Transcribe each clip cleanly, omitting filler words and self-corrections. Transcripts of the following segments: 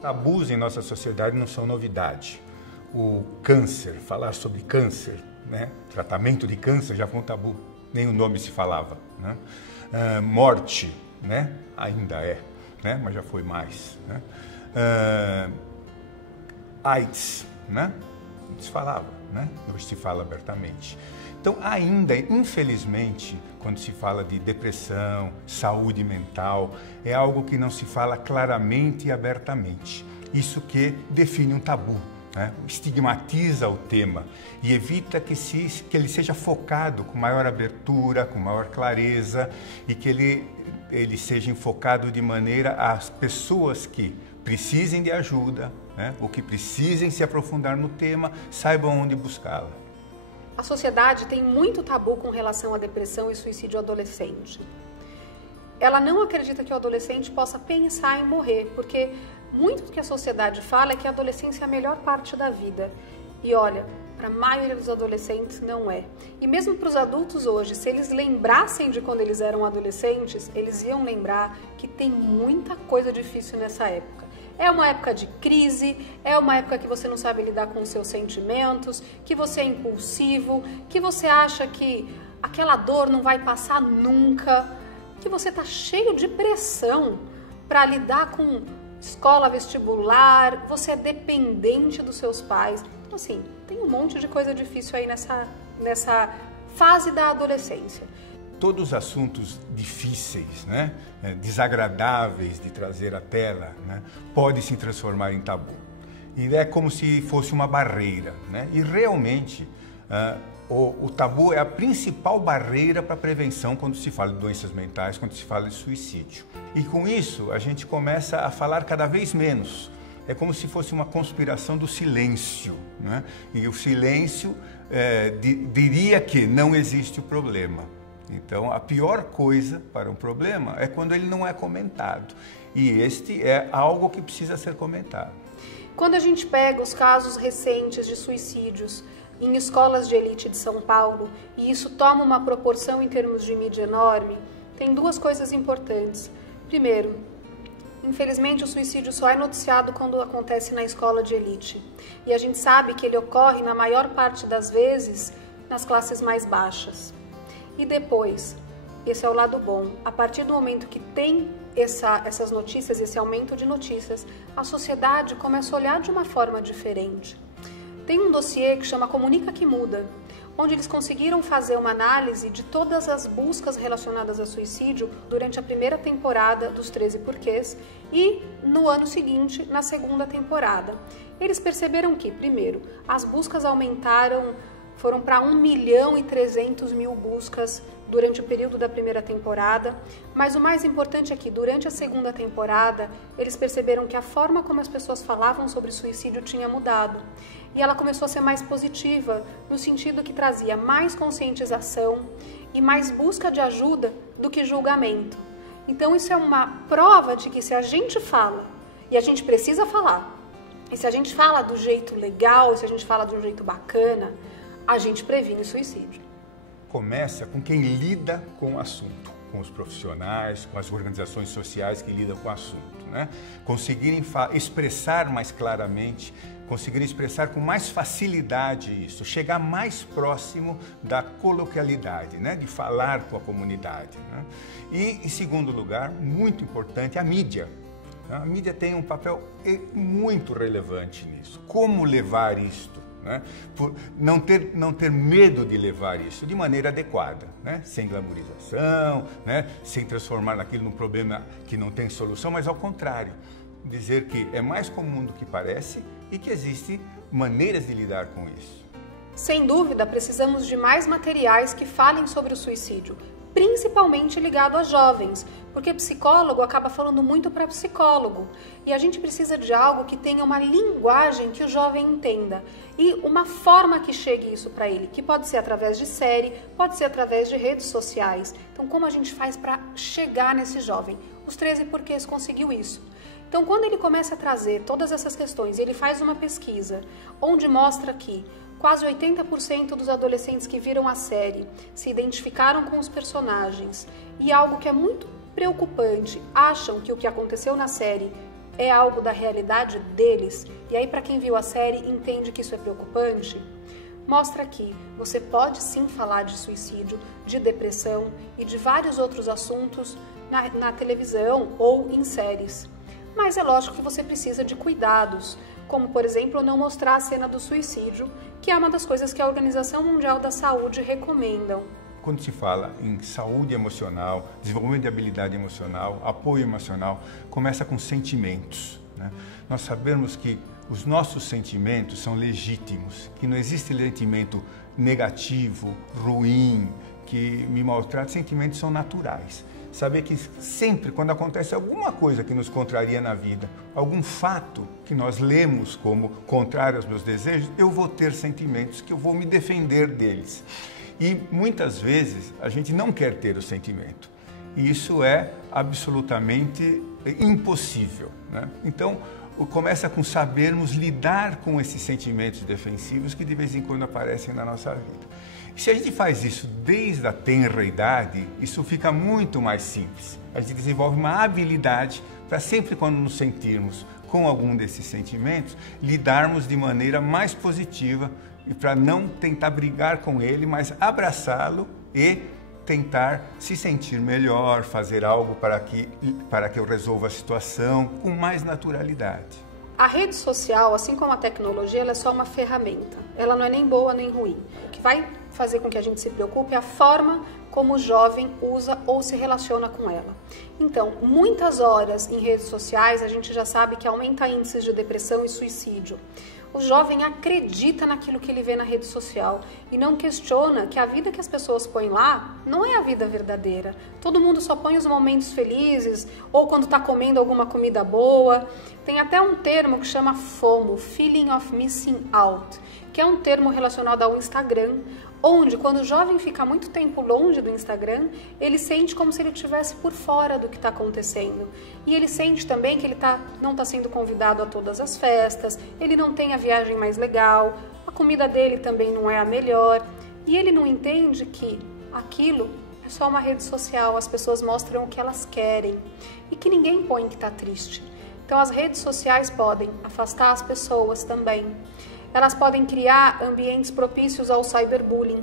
Tabus em nossa sociedade não são novidade. O câncer, falar sobre câncer, né? Tratamento de câncer já foi um tabu, nem o nome se falava, né? Morte, né? Ainda é, né? Mas já foi mais, né? AIDS, né? Não se falava, né? Hoje se fala abertamente. Então, ainda, infelizmente, quando se fala de depressão, saúde mental, é algo que não se fala claramente e abertamente. Isso que define um tabu, né? Estigmatiza o tema e evita que ele seja focado com maior abertura, com maior clareza e que ele seja enfocado de maneira às pessoas que precisem de ajuda, né? Ou que precisem se aprofundar no tema, saibam onde buscá-la. A sociedade tem muito tabu com relação à depressão e suicídio adolescente. Ela não acredita que o adolescente possa pensar em morrer, porque muito do que a sociedade fala é que a adolescência é a melhor parte da vida. E olha, para a maioria dos adolescentes não é. E mesmo para os adultos hoje, se eles lembrassem de quando eles eram adolescentes, eles iam lembrar que tem muita coisa difícil nessa época. É uma época de crise, é uma época que você não sabe lidar com os seus sentimentos, que você é impulsivo, que você acha que aquela dor não vai passar nunca, que você está cheio de pressão para lidar com escola, vestibular, você é dependente dos seus pais. Então, assim, tem um monte de coisa difícil aí nessa fase da adolescência. Todos os assuntos difíceis, né, desagradáveis de trazer à tela, né, podem se transformar em tabu. E é como se fosse uma barreira, né? E realmente o tabu é a principal barreira para a prevenção quando se fala de doenças mentais, quando se fala de suicídio. E com isso a gente começa a falar cada vez menos. É como se fosse uma conspiração do silêncio, né? E o silêncio diria que não existe o problema. Então, a pior coisa para um problema é quando ele não é comentado. E este é algo que precisa ser comentado. Quando a gente pega os casos recentes de suicídios em escolas de elite de São Paulo, e isso toma uma proporção em termos de mídia enorme, tem duas coisas importantes. Primeiro, infelizmente o suicídio só é noticiado quando acontece na escola de elite. E a gente sabe que ele ocorre, na maior parte das vezes, nas classes mais baixas. E depois, esse é o lado bom, a partir do momento que tem essas notícias, esse aumento de notícias, a sociedade começa a olhar de uma forma diferente. Tem um dossiê que chama Comunica que Muda, onde eles conseguiram fazer uma análise de todas as buscas relacionadas a suicídio durante a primeira temporada dos 13 Porquês e no ano seguinte, na segunda temporada. Eles perceberam que, primeiro, as buscas aumentaram, foram para 1.300.000 buscas durante o período da primeira temporada, mas o mais importante é que durante a segunda temporada eles perceberam que a forma como as pessoas falavam sobre suicídio tinha mudado e ela começou a ser mais positiva, no sentido que trazia mais conscientização e mais busca de ajuda do que julgamento. Então isso é uma prova de que se a gente fala, e a gente precisa falar, e se a gente fala do jeito legal, se a gente fala de um jeito bacana, a gente previne suicídio. Começa com quem lida com o assunto, com os profissionais, com as organizações sociais que lidam com o assunto, né? Conseguirem expressar mais claramente, conseguirem expressar com mais facilidade isso, chegar mais próximo da coloquialidade, né? De falar com a comunidade, né? E, em segundo lugar, muito importante, a mídia. A mídia tem um papel muito relevante nisso. Como levar isto? Né? Por não ter medo de levar isso de maneira adequada, né? Sem glamorização, né? Sem transformar naquilo num problema que não tem solução, mas ao contrário, dizer que é mais comum do que parece e que existem maneiras de lidar com isso. Sem dúvida, precisamos de mais materiais que falem sobre o suicídio, principalmente ligado a jovens, porque psicólogo acaba falando muito para psicólogo e a gente precisa de algo que tenha uma linguagem que o jovem entenda e uma forma que chegue isso para ele, que pode ser através de série, pode ser através de redes sociais. Então, como a gente faz para chegar nesse jovem? Os 13 Porquês conseguiu isso. Então, quando ele começa a trazer todas essas questões, ele faz uma pesquisa onde mostra que quase 80% dos adolescentes que viram a série se identificaram com os personagens e algo que é muito preocupante, acham que o que aconteceu na série é algo da realidade deles? E aí, para quem viu a série, entende que isso é preocupante? Mostra que você pode sim falar de suicídio, de depressão e de vários outros assuntos na televisão ou em séries. Mas é lógico que você precisa de cuidados, como, por exemplo, não mostrar a cena do suicídio, que é uma das coisas que a Organização Mundial da Saúde recomendam. Quando se fala em saúde emocional, desenvolvimento de habilidade emocional, apoio emocional, começa com sentimentos, né? Nós sabemos que os nossos sentimentos são legítimos, que não existe sentimento negativo, ruim, que me maltrata. Sentimentos são naturais. Saber que sempre, quando acontece alguma coisa que nos contraria na vida, algum fato que nós lemos como contrário aos meus desejos, eu vou ter sentimentos que eu vou me defender deles. E muitas vezes a gente não quer ter o sentimento. E isso é absolutamente impossível, né? Então, começa com sabermos lidar com esses sentimentos defensivos que de vez em quando aparecem na nossa vida. E se a gente faz isso desde a tenra idade, isso fica muito mais simples. A gente desenvolve uma habilidade para sempre quando nos sentirmos com algum desses sentimentos, lidarmos de maneira mais positiva e para não tentar brigar com ele, mas abraçá-lo e tentar se sentir melhor, fazer algo para que eu resolva a situação com mais naturalidade. A rede social, assim como a tecnologia, ela é só uma ferramenta. Ela não é nem boa nem ruim. O que vai fazer com que a gente se preocupe é a forma como o jovem usa ou se relaciona com ela. Então, muitas horas em redes sociais, a gente já sabe que aumenta índices de depressão e suicídio. O jovem acredita naquilo que ele vê na rede social e não questiona que a vida que as pessoas põem lá não é a vida verdadeira. Todo mundo só põe os momentos felizes ou quando está comendo alguma comida boa. Tem até um termo que chama FOMO, Feeling of Missing Out, que é um termo relacionado ao Instagram, onde quando o jovem fica muito tempo longe do Instagram, ele sente como se ele estivesse por fora do que está acontecendo. E ele sente também que ele não está sendo convidado a todas as festas, ele não tem a viagem mais legal, a comida dele também não é a melhor. E ele não entende que aquilo é só uma rede social, as pessoas mostram o que elas querem e que ninguém põe que está triste. Então as redes sociais podem afastar as pessoas também. Elas podem criar ambientes propícios ao cyberbullying,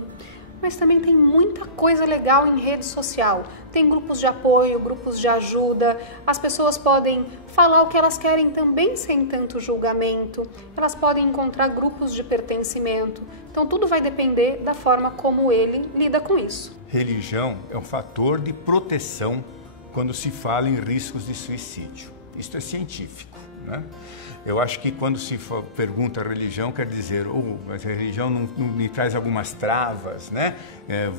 mas também tem muita coisa legal em rede social. Tem grupos de apoio, grupos de ajuda, as pessoas podem falar o que elas querem também sem tanto julgamento, elas podem encontrar grupos de pertencimento. Então tudo vai depender da forma como ele lida com isso. Religião é um fator de proteção quando se fala em riscos de suicídio. Isso é científico, né? Eu acho que quando se pergunta a religião, quer dizer, mas a religião não me traz algumas travas, né?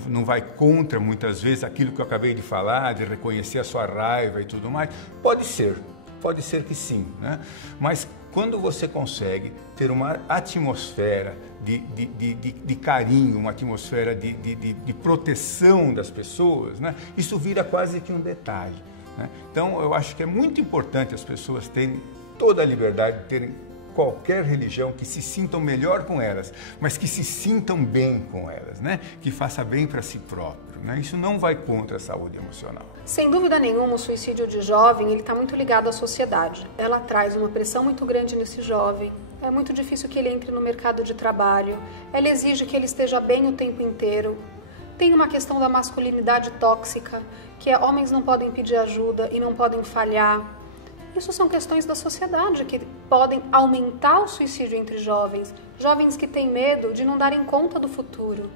Não vai contra, muitas vezes, aquilo que eu acabei de falar, de reconhecer a sua raiva e tudo mais. Pode ser que sim, né? Mas quando você consegue ter uma atmosfera de carinho, uma atmosfera de proteção das pessoas, né? Isso vira quase que um detalhe, né? Então, eu acho que é muito importante as pessoas terem toda a liberdade de terem qualquer religião, que se sintam melhor com elas, mas que se sintam bem com elas, né? Que faça bem para si próprio, né? Isso não vai contra a saúde emocional. Sem dúvida nenhuma, o suicídio de jovem está muito ligado à sociedade. Ela traz uma pressão muito grande nesse jovem. É muito difícil que ele entre no mercado de trabalho. Ela exige que ele esteja bem o tempo inteiro. Tem uma questão da masculinidade tóxica, que é homens não podem pedir ajuda e não podem falhar. Isso são questões da sociedade que podem aumentar o suicídio entre jovens. Jovens que têm medo de não darem conta do futuro.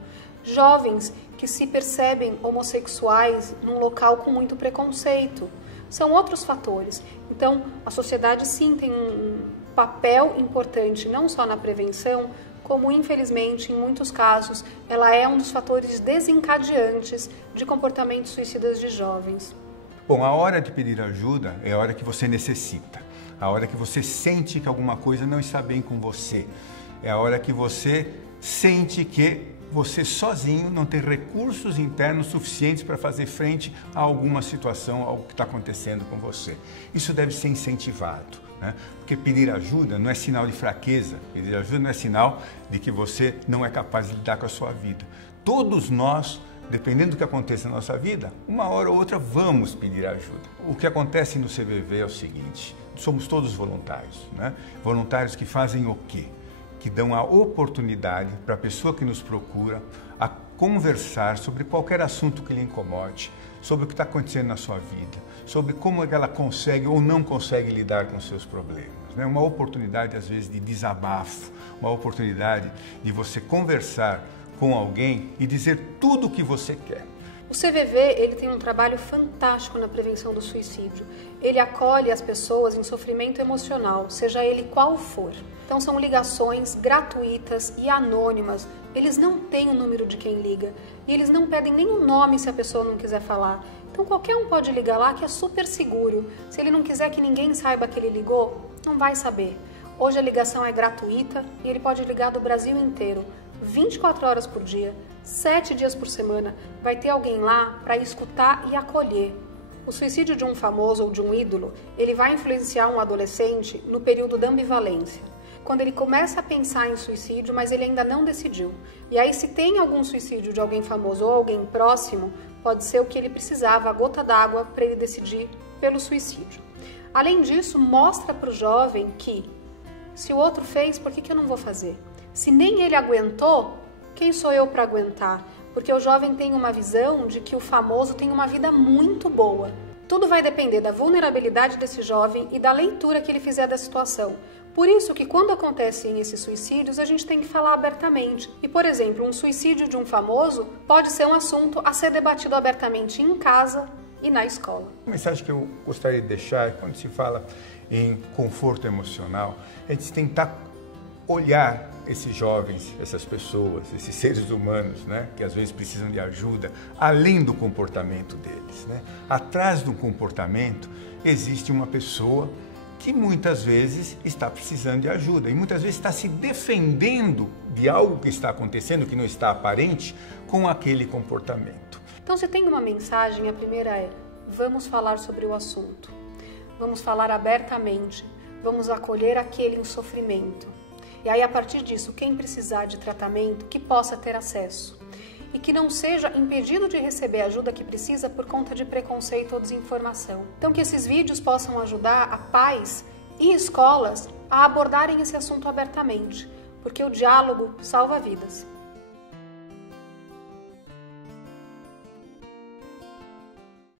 Jovens que se percebem homossexuais num local com muito preconceito. São outros fatores. Então, a sociedade sim tem um papel importante, não só na prevenção, como infelizmente, em muitos casos, ela é um dos fatores desencadeantes de comportamentos suicidas de jovens. Bom, a hora de pedir ajuda é a hora que você necessita, a hora que você sente que alguma coisa não está bem com você, é a hora que você sente que você sozinho não tem recursos internos suficientes para fazer frente a alguma situação, ao que está acontecendo com você. Isso deve ser incentivado, né? Porque pedir ajuda não é sinal de fraqueza, pedir ajuda não é sinal de que você não é capaz de lidar com a sua vida. Todos nós, dependendo do que aconteça na nossa vida, uma hora ou outra vamos pedir ajuda. O que acontece no CVV é o seguinte: somos todos voluntários, né? Voluntários que fazem o quê? Que dão a oportunidade para a pessoa que nos procura a conversar sobre qualquer assunto que lhe incomode, sobre o que está acontecendo na sua vida, sobre como ela consegue ou não consegue lidar com seus problemas, né? Uma oportunidade, às vezes, de desabafo, uma oportunidade de você conversar com alguém e dizer tudo o que você quer. O CVV ele tem um trabalho fantástico na prevenção do suicídio. Ele acolhe as pessoas em sofrimento emocional, seja ele qual for. Então são ligações gratuitas e anônimas. Eles não têm o número de quem liga e eles não pedem nenhum nome se a pessoa não quiser falar. Então qualquer um pode ligar lá, que é super seguro. Se ele não quiser que ninguém saiba que ele ligou, não vai saber. Hoje a ligação é gratuita e ele pode ligar do Brasil inteiro. 24 horas por dia, 7 dias por semana, vai ter alguém lá para escutar e acolher. O suicídio de um famoso ou de um ídolo, ele vai influenciar um adolescente no período da ambivalência. Quando ele começa a pensar em suicídio, mas ele ainda não decidiu. E aí, se tem algum suicídio de alguém famoso ou alguém próximo, pode ser o que ele precisava, a gota d'água, para ele decidir pelo suicídio. Além disso, mostra para o jovem que, se o outro fez, por que eu não vou fazer? Se nem ele aguentou, quem sou eu para aguentar? Porque o jovem tem uma visão de que o famoso tem uma vida muito boa. Tudo vai depender da vulnerabilidade desse jovem e da leitura que ele fizer da situação. Por isso que quando acontecem esses suicídios, a gente tem que falar abertamente. E, por exemplo, um suicídio de um famoso pode ser um assunto a ser debatido abertamente em casa e na escola. A mensagem que eu gostaria de deixar é, quando se fala em conforto emocional, é de tentar olhar esses jovens, essas pessoas, esses seres humanos, né, que às vezes precisam de ajuda, além do comportamento deles, né? Atrás do comportamento existe uma pessoa que muitas vezes está precisando de ajuda e muitas vezes está se defendendo de algo que está acontecendo, que não está aparente, com aquele comportamento. Então, se tem uma mensagem, a primeira é: vamos falar sobre o assunto, vamos falar abertamente, vamos acolher aquele em sofrimento. E aí, a partir disso, quem precisar de tratamento, que possa ter acesso. E que não seja impedido de receber a ajuda que precisa por conta de preconceito ou desinformação. Então, que esses vídeos possam ajudar a pais e escolas a abordarem esse assunto abertamente, porque o diálogo salva vidas.